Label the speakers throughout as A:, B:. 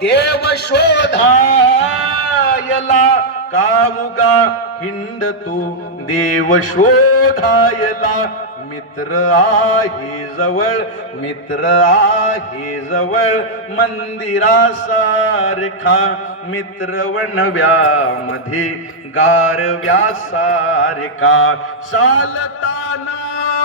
A: देव शोधायला कामुगा हिंड तू देव शोधायला मित्र आहे जवळ मित्र आहे जवळ मंदिरासारखा मित्र वणव्यामध्ये गारव्यासारखा चालताना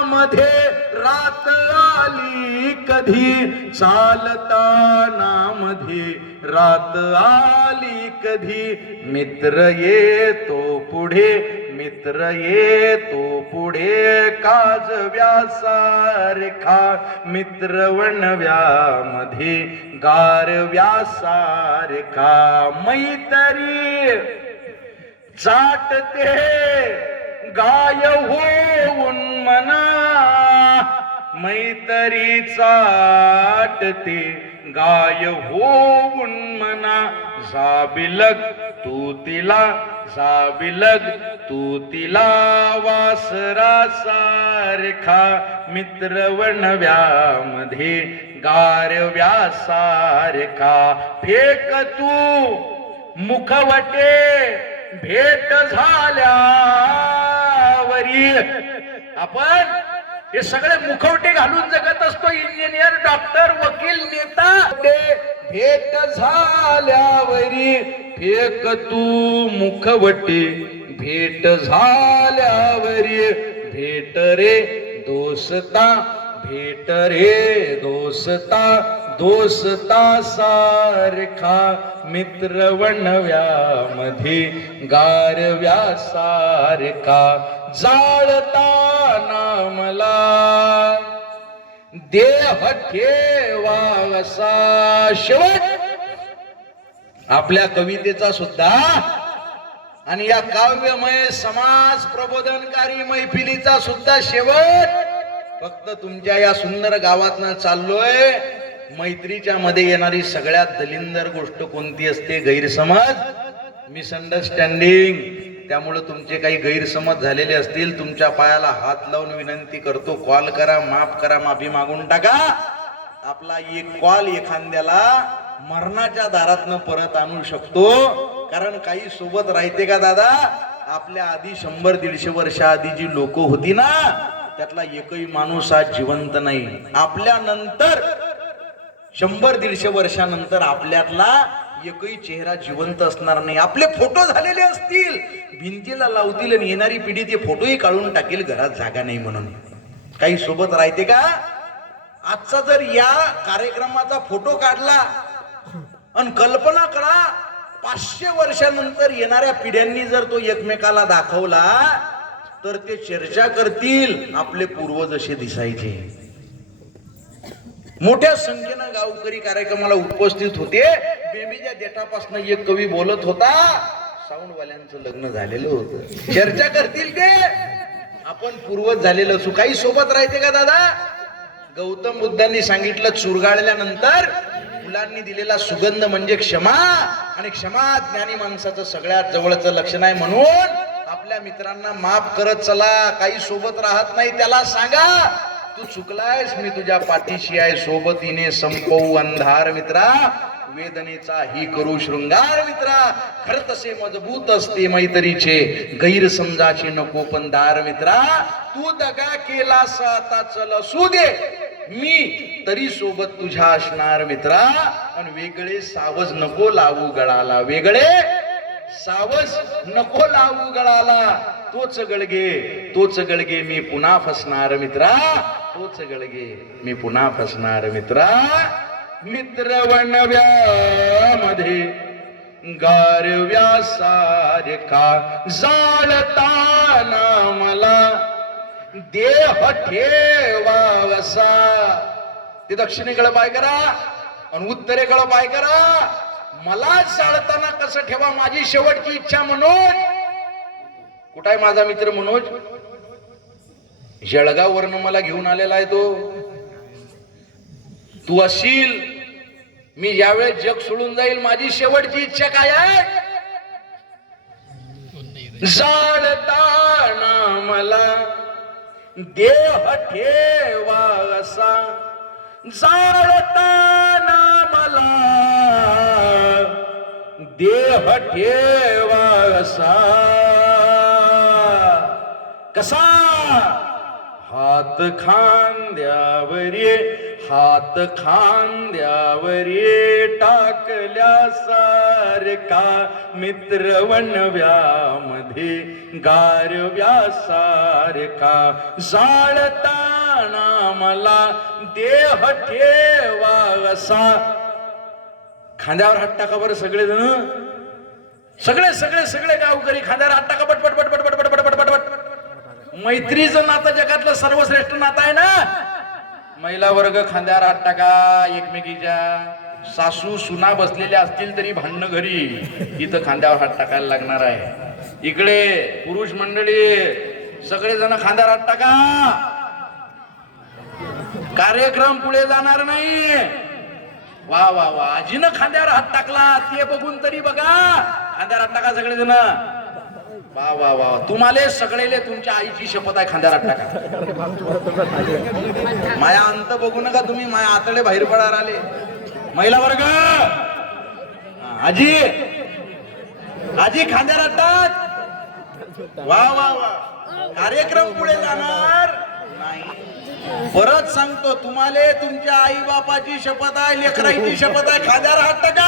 A: मध्ये रात आली कधी? चालताना मध्ये रात आली कधी? मित्र येतो पुढे मित्र येतो पुढे काज व्यासारखा मित्र वणव्यामध्ये गार व्यासारखा मैतरी चाटते. गाय होऊन मना मैतरी चाटते गाय होऊन मना जाबिलग तू तिला जाबिलग तू तिला वासरा सारखा मित्र वणव्यामध्ये फेक तू मुखवटे भेट झाल्या. झाल्यावरी आपण हे सगळे मुखवटे घालून जगत असतो. इंजिनियर डॉक्टर वकील नेता. भेट झाल्यावरी फेक तू मुखवटे. भेट झाल्यावरी भेट रे दोस्ता. भेट रे दोस्ता. दोस्ता सारखा मित्र वणव्यामध्ये गारव्या सारखा जाळताना मला देह ठेवासा शेवट. आपल्या कवितेचा सुद्धा. आणि या काव्यमय समाज प्रबोधनकारी मैफिलीचा सुद्धा शेवट. फक्त तुमच्या या सुंदर गावातनं चाललोय. मैत्रीच्या मध्ये येणारी सगळ्यात दलिंदर गोष्ट कोणती असते? गैरसमज? मिसअंडरस्टँडिंग त्यामुळं तुमचे काही गैरसमज झालेले असतील तुमच्या पायाला हात लावून विनंती करतो कॉल करा माफ करा माफी मागून टाका. आपला एक कॉल एखाद्याला मरणाच्या दारातनं परत आणू शकतो. कारण काही सोबत राहते का दादा? आपल्या आधी शंभर दीडशे वर्ष आधी जी लोक होती ना त्यातला एकही माणूस आज जिवंत नाही. आपल्या नंतर शंभर दीडशे वर्षानंतर आपल्यातला एकही चेहरा जिवंत असणार नाही. आपले फोटो झालेले असतील. भिंतीला लावतील आणि येणारी पिढी ते फोटोही काढून टाकेल घरात जागा नाही म्हणून. काही सोबत राहते का? आजचा जर या कार्यक्रमाचा फोटो काढला आणि कल्पना करा पाचशे वर्षानंतर येणाऱ्या पिढ्यांनी जर तो एकमेकाला दाखवला तर ते चर्चा करतील आपले पूर्वज असे दिसायचे. मोठ्या संख्येनं गावकरी कार्यक्रमाला उपस्थित होते. बेबीच्या देठापासून एक कवी बोलत होता. साऊंडवाल्यांचं लग्न झालेलं होतं. चर्चा करतील ते. आपण पूर्वज झालेलं असू काही सोबत राहते का दादा? गौतम बुद्धांनी सांगितलं चुरगाळल्यानंतर मुलांनी दिलेला सुगंध म्हणजे क्षमा आणि क्षमा ज्ञानी माणसाचं सगळ्यात जवळचं लक्षण आहे म्हणून आपल्या मित्रांना माफ करत चला. काही सोबत राहत नाही त्याला सांगा. तू चुकलायस मी तुझ्या पाठीशी आहे. सोबतीने संपवू अंधार मित्रा. वेदनेचा ही करू शृंगार मित्रा. खर तसे मजबूत असते मैत्रीचे. गैरसमजाचे नको पण दार मित्रा. तू दगा केलास आता चल असू दे. मी तरी सोबत तुझ्या असणार मित्रा. पण वेगळे सावज नको लावू गळाला. वेगळे सावस नको लावू गळाला. तोच गळगे तोच गळगे मी पुन्हा फसणार मित्रा. तोच गळगे मी पुन्हा फसणार मित्रा. मित्र वणव्यामध्ये गारव्या सारखा जाळताना मला? देह ठेवावसा. ते दक्षिणेकडे पाय करा आणि उत्तरेकडे पाय करा. मला चालताना कसं ठेवा माझी शेवटची इच्छा मनोज? कुठाय माझा मित्र मनोज? जळगाव वरनं मला घेऊन आलेला आहे तो. तू असील मी यावेळेस जग सोडून जाईल माझी शेवटची इच्छा काय आहे? जाळताना मला देह ठेवा असा. जाळताना मला देह ठेवा कसा? हात खांद्यावरी हात खांद्यावरी टाकल्या सारखा मित्र वनव्यामध्ये गारव्या सारखा जाळताना मला देह ठेवा असा खांद्यावर हात टाका बरं सगळेजण. सगळे सगळे सगळे गावकरी खांद्यावर हात टाका पटपट पटपट पटपट पटपट पटपट मैत्रीचं नातं जगातलं सर्वश्रेष्ठ नातं आहे ना? महिला वर्ग खांद्यावर हात टाका एकमेकीच्या सासू सुना बसलेल्या असतील तरी भांडणं घरी. इथं खांद्यावर हात टाकायला लागणार आहे. इकडे पुरुष मंडळी सगळेजण खांद्यावर हात टाका. कार्यक्रम पुढे जाणार नाही. वा वा वा. आजीनं खांद्यावर हात टाकला ते बघून तरी बघा. खांद्यावर हात टाका सगळेजण. वा वा वा. तुम्हाला सगळेले तुमच्या आईची शपथ आहे खांद्यावर हात टाका. माया अंत बघू नका तुम्ही माया आतडे बाहेर पडार आले. महिला वर्ग. आजी. आजी खांद्यावर टाक. वा वा वा. कार्यक्रम पुढे जाणार. परत सांगतो तुम्हाला तुमच्या आई बापाची शपथ आहे लेकराईची शपथ आहे खाद्यावर हात टाका!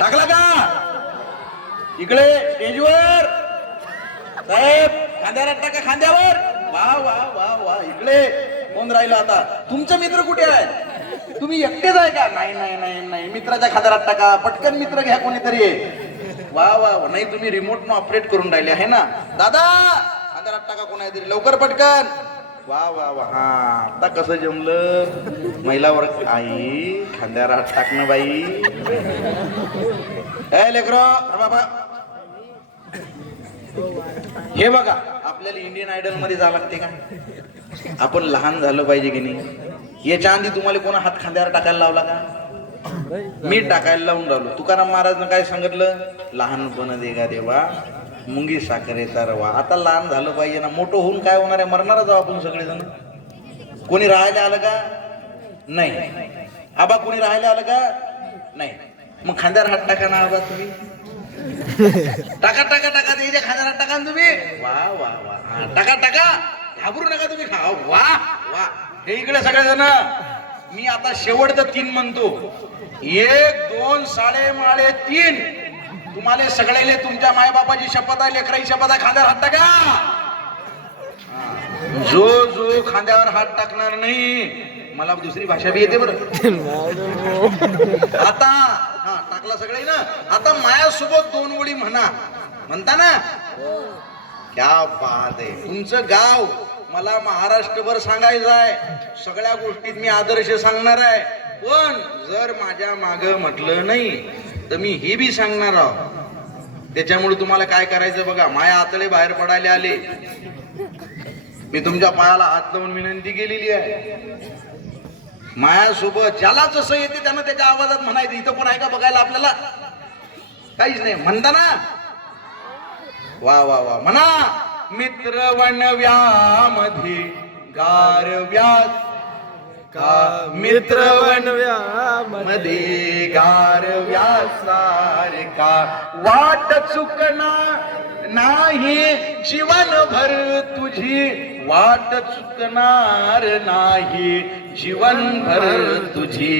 A: टाकला का? इकडे स्टेजवर. साहेब खांद्यावर हात टाका खांद्यावर. वा वा वा वा इकडे. कोण राहिलं आता? तुमचे मित्र कुठे आहे? तुम्ही एकटेच आहे का? नाही नाही नाही नाही. मित्राच्या खांद्यावर हात टाका. पटकन मित्र घ्या कोणीतरी. वा वा वा. नाही तुम्ही रिमोट ऑपरेट करून राहिले आहे ना? दादा! खांद्यावर टाका कोण आहे तरी. लवकर पटकन. वा वा वा. हा आता कसं जमलं? महिला वर्ग आई खांद्यावर हात टाकणं बाई. ए लेकर बाबा. हे बघा आपल्याला इंडियन आयडलमध्ये जावं लागते का? आपण लहान झालं पाहिजे की नाही? याच्या आधी तुम्हाला कोणा हात खांद्यावर टाकायला लावला का? मी टाकायला लावून राहिलो. तुकाराम महाराजनं काय सांगितलं? लहानपण देगा देवा. मुंगी साखरेचा रवा. आता लहान झालं पाहिजे ना मोठं होऊन काय होणार आहे? मरणारच आहोत आपण सगळेजण. कोणी राहायला आलं का? नाही. आबा कोणी राहायला आलं का? नाही. मग खांद्यावर हात टाका ना आबा तुम्ही. टाका टाका टाका. ते खांद्यावर हात टाका ना तुम्ही. वा वा वा. टाका टाका. घाबरू नका तुम्ही. खा वा वा. हे इकडे सगळेजण. मी आता शेवटचं तीन म्हणतो. एक दोन साडे माळे तीन. तुम्हाला सगळ्याले तुमच्या मायबापाची शपथ आहे लेकराची शपथ आहे खांद्यावर हात टाका. हा. जो जो खांद्यावर हात टाकणार नाही मला दुसरी भाषा बी येते बरं. आता हा टाकला सगळे ना? आता मायासोबत दोन ओळी म्हणा. म्हणता ना? क्या बात आहे. तुमचं गाव मला महाराष्ट्रभर सांगायचं आहे. सगळ्या गोष्टीत मी आदर्श सांगणार आहे. पण जर माझ्या माग म्हटलं नाही तर मी हे बी सांगणार आहो. त्याच्यामुळे तुम्हाला काय करायचं बघा माया आतळे बाहेर पडायला आले. मी तुमच्या पायाला हात लावून विनंती केलेली आहे. मायासोबत ज्याला जसं येते त्यानं त्याच्या आवाजात म्हणायचं. इथं कोण आहे का बघायला आपल्याला? काहीच नाही. म्हणता ना? वा वा वा. म्हणा मित्र वनव्यामध्ये गारव्या का मित्रमध्ये गारव्या सारखा वाट चुकना नाही जीवन भर तुझी वाट चुकणार नाही जीवन भर तुझी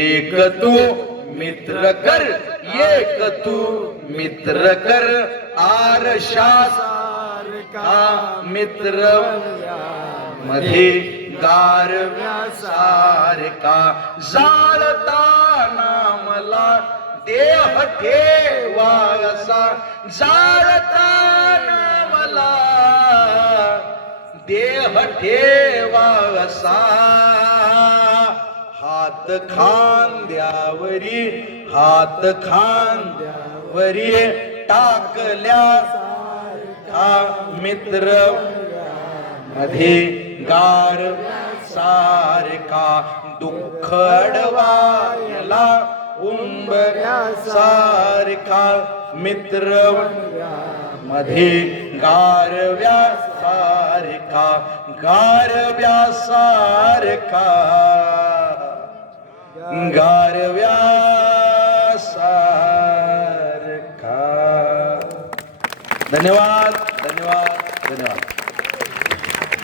A: एक तू मित्र कर एक तू मित्र कर. आरशा मित्रमध्ये गारव्या सारखा जाळताना मला देह ठेवा असा. जाळताना मला देह ठेवा असा. हात खांद्यावरी हात खांद्यावरी टाकल्या मित्रमध्ये गार सारखा दुःखडवायला उंबऱ्या सारखा मित्रमध्ये गारव्या सारखा गारव्या सारखा. गारव्या सारखा. धन्यवाद धन्यवाद धन्यवाद.